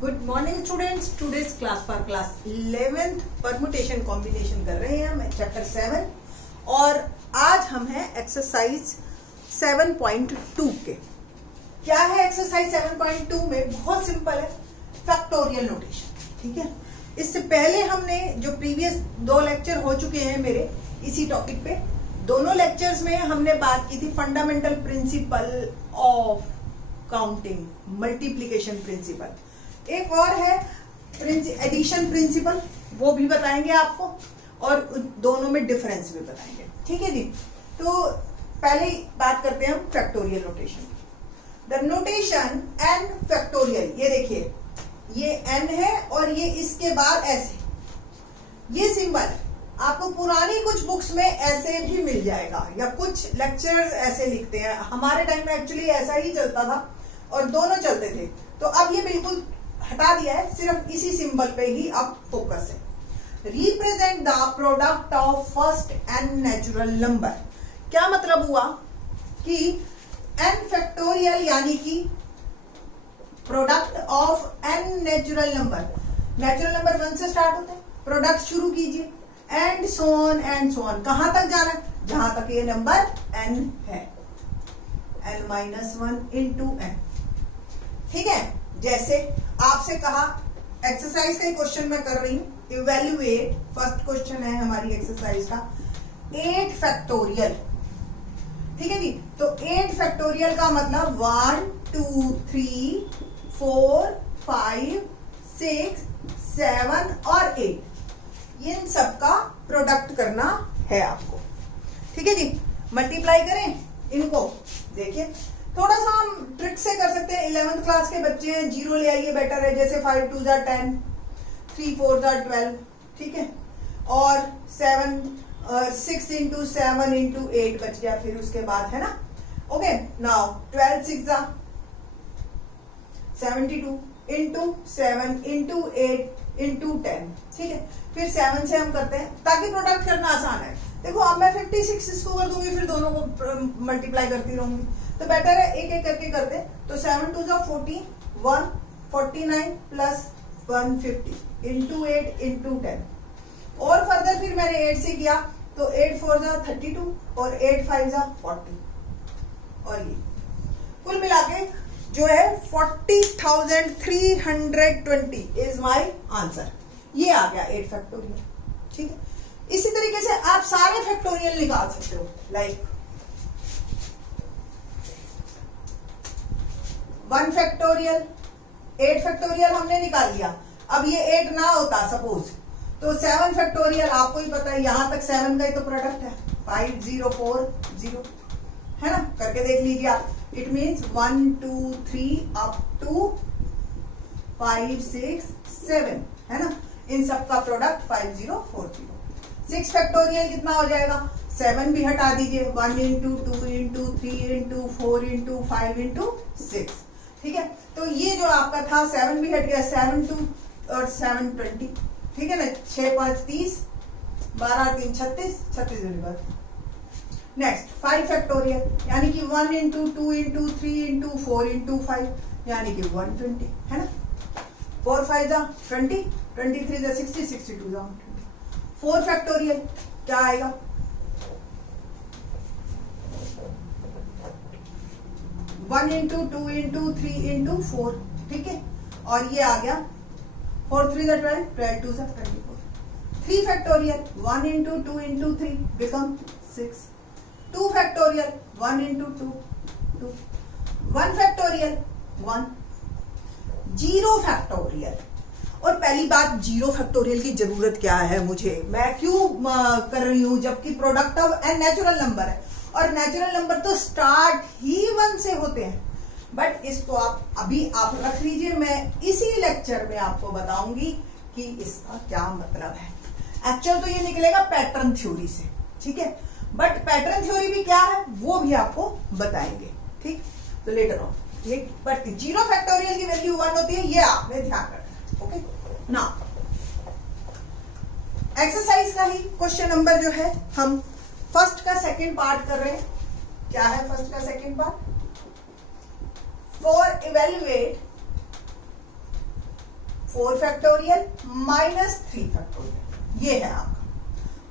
Good morning students. Today's class for class 11th permutation combination कर रहे हैं हम चैप्टर 7 और आज हम हैं एक्सरसाइज 7.2 के। क्या है एक्सरसाइज 7.2 में? बहुत सिंपल है, फैक्टोरियल नोटेशन। ठीक है, इससे पहले हमने जो प्रीवियस 2 लेक्चर हो चुके हैं मेरे इसी टॉपिक पे, दोनों लेक्चर्स में हमने बात की थी fundamental principle of counting, multiplication principal. एक और है एडिशन प्रिंसिपल, वो भी बताएंगे आपको और दोनों में डिफरेंस भी बताएंगे। ठीक है जी, तो पहले बात करते हैं हम factorial notation. The notation N factorial, ये देखिए ये एन है और ये इसके बाद ऐसे, ये सिंबल आपको पुरानी कुछ बुक्स में ऐसे भी मिल जाएगा या कुछ लेक्चरर्स ऐसे लिखते हैं। हमारे टाइम में एक्चुअली ऐसा ही चलता था और दोनों चलते थे, तो अब ये बिल्कुल हटा दिया है, सिर्फ इसी सिंबल पे ही अब फोकस है। Represent the product of first N natural number. क्या मतलब हुआ कि एन फैक्टोरियल यानी कि product of N natural number. Natural number 1 से स्टार्ट होते हैं, प्रोडक्ट शुरू कीजिए एंड सो ऑन। कहां तक जाना है? जहां तक ये नंबर n है, n-1 इंटू n। ठीक है, जैसे आपसे कहा एक्सरसाइज का क्वेश्चन मैं कर रही हूं, इवेल्युएट, फर्स्ट क्वेश्चन है हमारी एक्सरसाइज का 8 फैक्टोरियल। ठीक है जी, तो 8 फैक्टोरियल का मतलब 1 2 3 4 5 6 7 और 8, इन सबका प्रोडक्ट करना है आपको। ठीक है जी, मल्टीप्लाई करें इनको। देखिए थोड़ा सा हम ट्रिक से कर सकते हैं, 11th क्लास के बच्चे हैं, 0 ले आइए बेटर है। जैसे 5 2 जा 10, 3 4 जा 12। ठीक है, और 6 इंटू 7 इंटू 8 बच गया फिर उसके बाद, है ना। ओके, नाउ 12 6 जा 72 इंटू 7 इंटू 8 इंटू 10। ठीक है, फिर 7 से हम करते हैं ताकि प्रोडक्ट करना आसान है। देखो अब मैं 56 इसको कर दूंगी, फिर दोनों को मल्टीप्लाई करती रहूंगी, तो बेटर है एक एक करके करते। तो 7 2 जा 40, 149 प्लस 150 इंटू 8 इंटू 10। और फर्दर फिर मैंने 8 से किया, तो 8 4 जा 32 और 8 5 जा 40, और ये कुल मिला के जो है 40,320 इज माई आंसर। ये आ गया 8 फैक्टोरियल। ठीक है, इसी तरीके से आप सारे फैक्टोरियल निकाल सकते हो। लाइक 1 फैक्टोरियल, 8 फैक्टोरियल हमने निकाल लिया। अब ये 8 ना होता सपोज, तो 7 फैक्टोरियल, आपको ही पता है यहां तक 7 का ही तो प्रोडक्ट है, 5040, है ना। करके देख लीजिए आप। इट मीन्स 1 2 3 अप टू 5 6 7, है ना। इन सब का प्रोडक्ट 5040। 6 फैक्टोरियल कितना हो जाएगा? 7 भी हटा दीजिए, 1 into 2 into 3 into 4 into 5 into 6। ठीक है, तो ये जो आपका था 7 भी हट गया, 7 2 और 7 20। ठीक है ना, 6 5 30, 12 3 36, 36 वाली बात। नेक्स्ट 5 फैक्टोरियल यानी कि 1 इंटू 2 इंटू 3 इंटू 4 इंटू 5 यानी कि 120, है ना। 4 5 जा 20, 23 जा 60, 62 जा 120। 4 फैक्टोरियल क्या आएगा? 1 इंटू 2 इंटू 3 इंटू 4। ठीक है, और ये आ गया 4 3 जा 12, 12 2 जा 24। 3 factorial 1 into 2 into 3 become 6। 2 factorial 1 into 2 2। 1 factorial 1। 0 factorial, और पहली बात 0 फैक्टोरियल की जरूरत क्या है मुझे, मैं क्यों कर रही हूं, जबकि product of N natural number है और नेचुरल नंबर तो स्टार्ट ही 1 से होते हैं। बट इसको आप अभी आप रख लीजिए, मैं इसी लेक्चर में आपको बताऊंगी कि इसका क्या मतलब है। एक्चुअल तो ये निकलेगा पैटर्न थ्योरी से, ठीक है, बट पैटर्न थ्योरी भी क्या है वो भी आपको बताएंगे। ठीक, तो लेटर ऑन ये बढ़ती 0 फैक्टोरियल की वैल्यू 1 होती है, ये आपने ध्यान रखना। ओके, ना एक्सरसाइज का ही क्वेश्चन नंबर जो है हम फर्स्ट का सेकंड पार्ट कर रहे हैं। क्या है फर्स्ट का second part? For evaluate 4 factorial minus 3 factorial, ये है आपका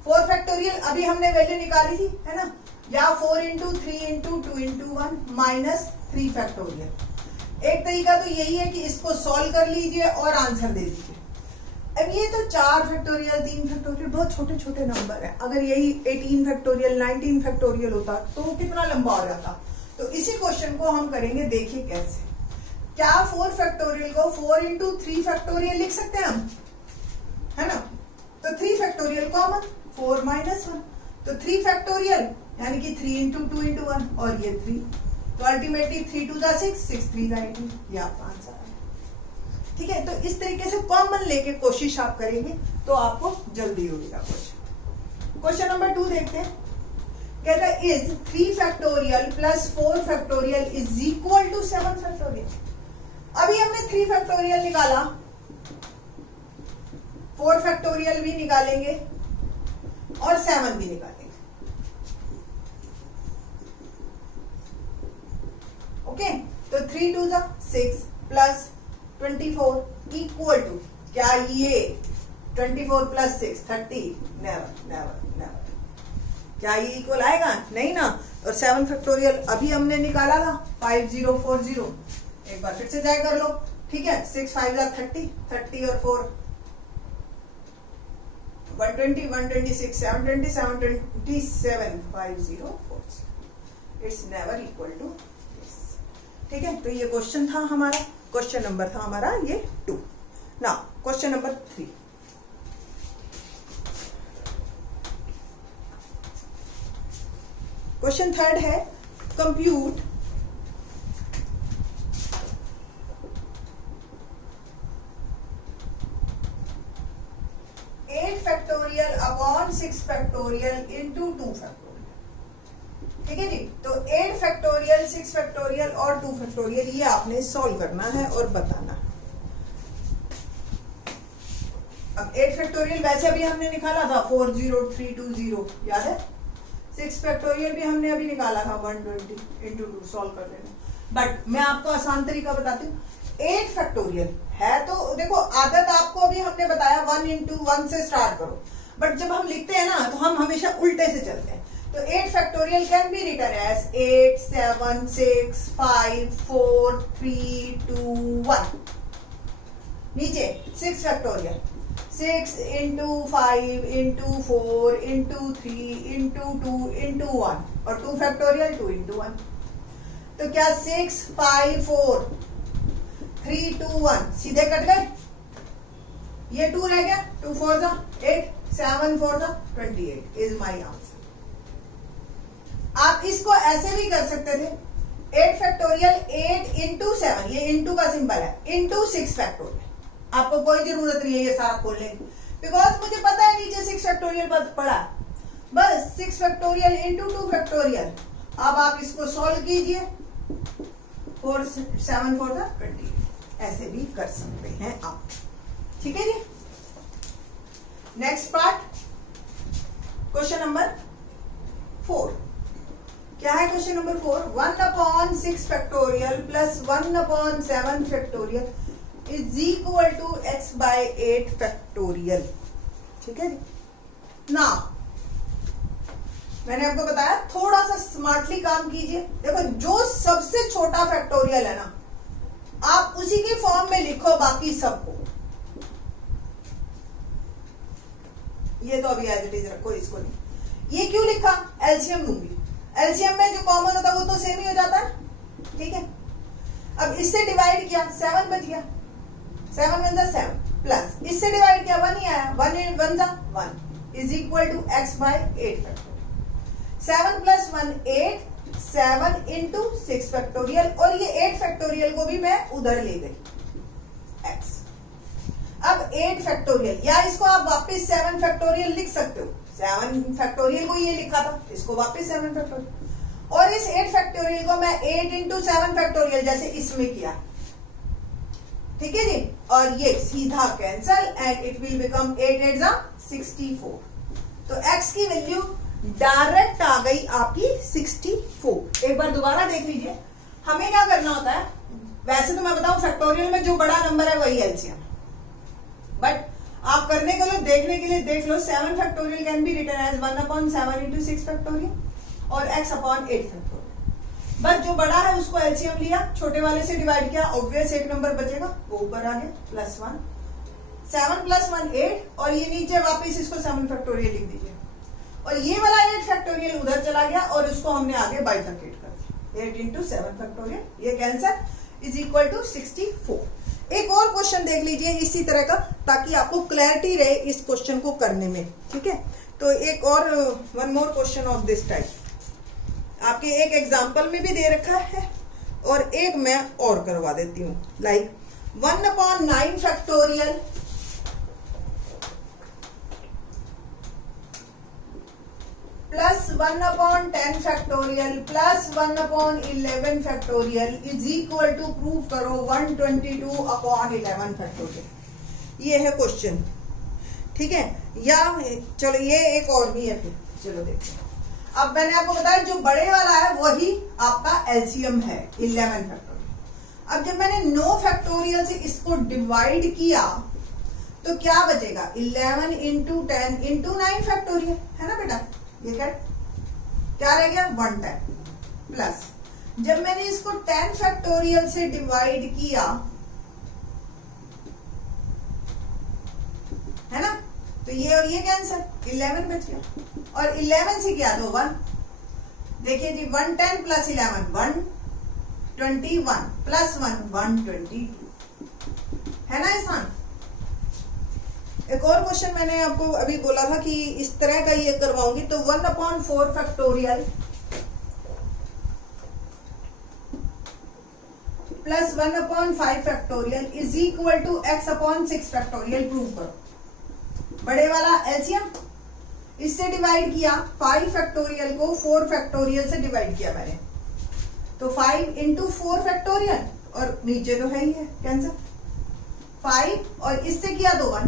4 फैक्टोरियल। अभी हमने वैल्यू निकाली थी, है ना, या 4 into 3 into 2 into 1 minus 3 factorial. एक तरीका तो यही है कि इसको सॉल्व कर लीजिए और आंसर दे दीजिए। अब ये तो 4 फैक्टोरियल 3 फैक्टोरियल बहुत छोटे छोटे नंबर है, अगर यही 18 फैक्टोरियल 19 फैक्टोरियल होता तो वो कितना लंबा हो जाता। तो इसी क्वेश्चन को हम करेंगे, देखिए कैसे। क्या 4 फैक्टोरियल को 4 इंटू 3 फैक्टोरियल लिख सकते हैं हम, है ना। तो 3 फैक्टोरियल कॉमन, 4 माइनस 1, तो 3 फैक्टोरियल यानी कि 3 इंटू 2 इंटू 1 और ये 3, तो अल्टीमेटली 3 टू 6 6 3 18, ये आपका आंसर है। ठीक है, तो इस तरीके से कॉमन लेके कोशिश आप करेंगे तो आपको जल्दी होगा क्वेश्चन। क्वेश्चन नंबर 2 देखते हैं। कहता है is 3 factorial plus 4 factorial is equal to 7 factorial. अभी हमने 3 फैक्टोरियल निकाला, 4 फैक्टोरियल भी निकालेंगे और 7 भी निकालेंगे। ओके, तो 3 टू 6 प्लस 24 इक्वल टू, क्या ये 24 प्लस 6 30? Never never never. क्या ये इक्वल आएगा? नहीं ना। और 7 फैक्टोरियल अभी हमने निकाला था 5040, एक बार फिर से जाए कर लो। ठीक है, 6 5 30, 30 और 4 120, 126 720, 727 5040, it's never equal to this. ठीक है, तो ये क्वेश्चन था हमारा, क्वेश्चन नंबर था हमारा ये 2। ना क्वेश्चन नंबर 3। क्वेश्चन 3 है, compute factorial upon 6 factorial into 2 factorial. ठीक है जी, तो 8 फैक्टोरियल 6 फैक्टोरियल और 2 फैक्टोरियल ये आपने सॉल्व करना है और बताना है। अब 8 फैक्टोरियल वैसे भी हमने निकाला था 40320, याद है। 6 फैक्टोरियल भी हमने अभी निकाला था 120 इंटू 2, सॉल्व कर लेना। बट मैं आपको आसान तरीका बताती हूँ। 8 फैक्टोरियल है तो देखो, आदत आपको अभी हमने बताया 1 इंटू 1 से स्टार्ट करो, बट जब हम लिखते हैं ना तो हम हमेशा उल्टे से चलते हैं। तो 8 factorial can be written as 8 7 6 5 4 3 2 1। नीचे 6 factorial 6 into 5 into 4 into 3 into 2 into 1, और 2 फैक्टोरियल 2 इंटू 1। तो क्या 6 5 4 3 2 1 सीधे कट गए, ये 2 रह गया, 2 4 8 7 4 28 इज माई आंसर। आप इसको ऐसे भी कर सकते थे, 8 फैक्टोरियल 8 इंटू 7, ये इंटू का सिंबल है, इंटू 6 फैक्टोरियल। आपको कोई जरूरत नहीं है ये सारा खोलने की, बिकॉज मुझे पता है नीचे 6 फैक्टोरियल पड़ा, बस 6 फैक्टोरियल इंटू 2 फैक्टोरियल। अब आप इसको सॉल्व कीजिए, 4 7 4 28, ऐसे भी कर सकते हैं आप। ठीक है जी, नेक्स्ट पार्ट, क्वेश्चन नंबर 4। क्या है question number 4? 1/6 factorial plus 1/7 factorial is equal to x/8 factorial. ठीक है जी। ना मैंने आपको बताया थोड़ा सा स्मार्टली काम कीजिए। देखो, जो सबसे छोटा फैक्टोरियल है ना, आप उसी के फॉर्म में लिखो बाकी सबको। ये तो अभी एज इट इज रखो, इसको नहीं। ये क्यों लिखा? एलसीएम लूंगी, एलसीएम में जो कॉमन होता है वो तो सेम ही हो जाता है। ठीक है, अब इससे डिवाइड किया 7 बच गया, 7 1 7, प्लस इससे डिवाइड किया 1 ही आया, 1 1 is equal to x/8 factorial. 7 plus 1 8, 7 into 6 factorial, और ये 8 फैक्टोरियल को भी मैं उधर ले गई x। अब 8 फैक्टोरियल, या इसको आप वापस 7 फैक्टोरियल लिख सकते हो। 7 फैक्टोरियल को ये लिखा था, इसको वापस 7 फैक्टोरियल, और इस 8 फैक्टोरियल को मैं 8 इंटू 7 फैक्टोरियल जैसे इसमें किया। ठीक है जी, और ये सीधा cancel and it will become 8 8 64। तो x की वैल्यू डायरेक्ट आ गई आपकी 64। एक बार दोबारा देख लीजिए, हमें क्या करना होता है। वैसे तो मैं बताऊं फैक्टोरियल में जो बड़ा नंबर है वही एलसीएम, बट आप करने के लिए देखने के लिए देख लो 7 factorial can be written as 1/7 into 6 factorial और x upon 8 फैक्टोरियल। बस जो बड़ा है उसको एलसीएम लिया, छोटे वाले से डिवाइड किया, ऑब्वियस एक नंबर बचेगा वो ऊपर आ गया +1, 7 + 1 8 और ये नीचे वापस इसको 7 फैक्टोरियल लिख दीजिए और ये वाला 8 फैक्टोरियल उधर चला गया और उसको हमने आगे बाइफरकेट कर दिया 8 into 7 फैक्टोरियल, ये कैंसर इज इक्वल टू 64। एक और क्वेश्चन देख लीजिए इसी तरह का ताकि आपको क्लैरिटी रहे इस क्वेश्चन को करने में, ठीक है। तो एक और one more question of this type आपके एक एग्जांपल में भी दे रखा है और एक मैं और करवा देती हूँ, like 1/9 factorial plus 1/10 factorial plus 1/11 factorial is equal to prove करो 122/11 फैक्टोरियल। ये है क्वेश्चन, ठीक है। या चलो ये एक और भी है, फिर चलो देखते हैं। अब मैंने आपको बताया जो बड़े वाला है वही आपका एलसीएम है 11 फैक्टोरियल। अब जब मैंने 9 फैक्टोरियल से इसको डिवाइड किया तो क्या बचेगा 11 into 10 into 9 फैक्टोरियल, है ना बेटा। ये क्या रह गया 110 प्लस जब मैंने इसको 10 फैक्टोरियल से डिवाइड किया है ना, तो ये और ये कैंसर 11 बच गया और 11 से क्या दो 1। देखिए जी 110 प्लस 11 121 प्लस 1 122 है ना आसान। एक और क्वेश्चन मैंने आपको अभी बोला था कि इस तरह का ये करवाऊंगी, तो 1/4 factorial plus 1/5 factorial is equal to x/6 factorial prove करो। बड़े वाला एलसीएम इससे डिवाइड किया 5 फैक्टोरियल को 4 फैक्टोरियल से डिवाइड किया मैंने, तो 5 into 4 फैक्टोरियल और नीचे तो है ही है कैंसर 5 और इससे किया दो 1,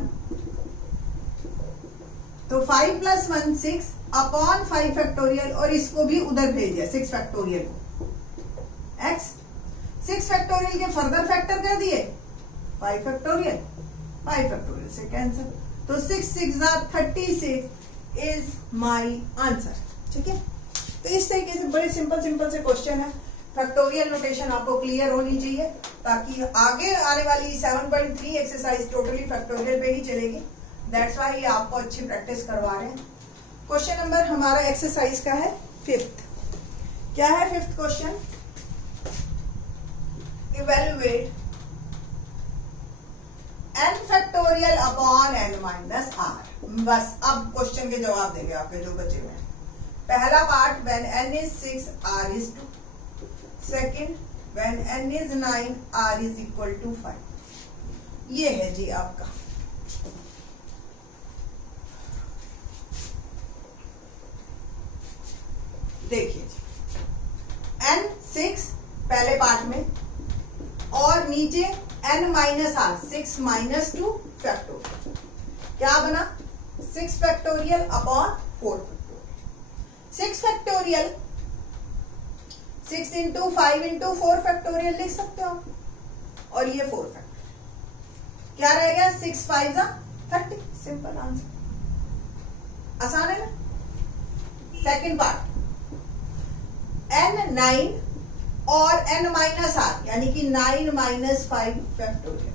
तो 5 + 1 6/5 फैक्टोरियल और इसको भी उधर भेज दिया 6 फैक्टोरियल को x 6 फैक्टोरियल के फर्दर फैक्टर कर दिए 5 फैक्टोरियल से कैंसर, तो 6 6 36 इज माय आंसर, ठीक है। तो इस तरीके से बड़े सिंपल से क्वेश्चन है। फैक्टोरियल नोटेशन आपको क्लियर होनी चाहिए ताकि आगे आने वाली 7.3 एक्सरसाइज टोटली फैक्टोरियल पे ही चलेगी। दैट्स वाई ये आपको अच्छी प्रैक्टिस करवा रहे हैं। क्वेश्चन नंबर हमारा एक्सरसाइज का है 5th। क्या है 5th question, evaluate n factorial upon n minus r। बस अब क्वेश्चन के जवाब देंगे आपके जो बचे हुए हैं। पहला part when n is 6 r is 2, second when n is 9 r is equal to 5। ये है जी आपका देखिए n 6 पहले पार्ट में और नीचे n माइनस r 6 - 2 फैक्टोरियल, क्या बना 6 factorial upon 4 factorial. 6 factorial 6 into 5 into 4 factorial लिख सकते हो और ये 4 फैक्टोरियल, क्या रहेगा 6 5 30। सिंपल आंसर, आसान है ना। सेकेंड पार्ट n 9 और n माइनस r यानी कि 9 - 5 फैक्टोरियल,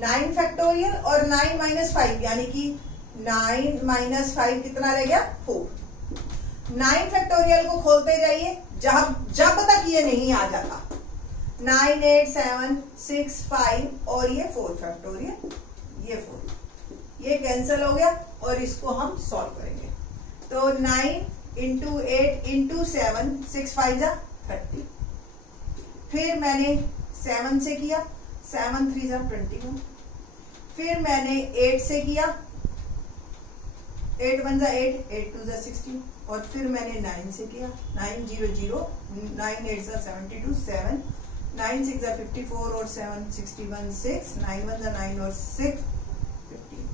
9 फैक्टोरियल और 9 - 5 यानी कि 9 - 5 कितना रह गया 4। 9 फैक्टोरियल को खोलते जाइए जब तक ये नहीं आ जाता 9 8 7 6 5 और ये 4 फैक्टोरियल, ये 4 ये कैंसिल हो गया और इसको हम सॉल्व करेंगे। तो 9 into 8 into 7 6 5 30। फिर मैंने 7 से किया 7 3 21। फिर मैंने 8 से किया 8 1 8 8 2 16 और फिर मैंने 9 से किया 9 0 0 9 8 72 7 9 6 54 और 7 61 6 9 1 9 और 6 15।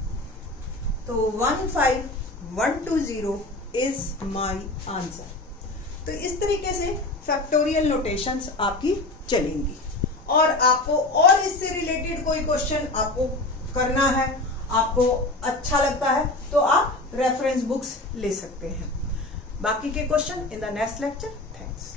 तो 15120 इज माई आंसर। तो इस तरीके से फैक्टोरियल नोटेशंस आपकी चलेंगी और आपको और इससे रिलेटेड कोई क्वेश्चन आपको करना है, आपको अच्छा लगता है तो आप रेफरेंस बुक्स ले सकते हैं। बाकी के question in the next lecture. Thanks.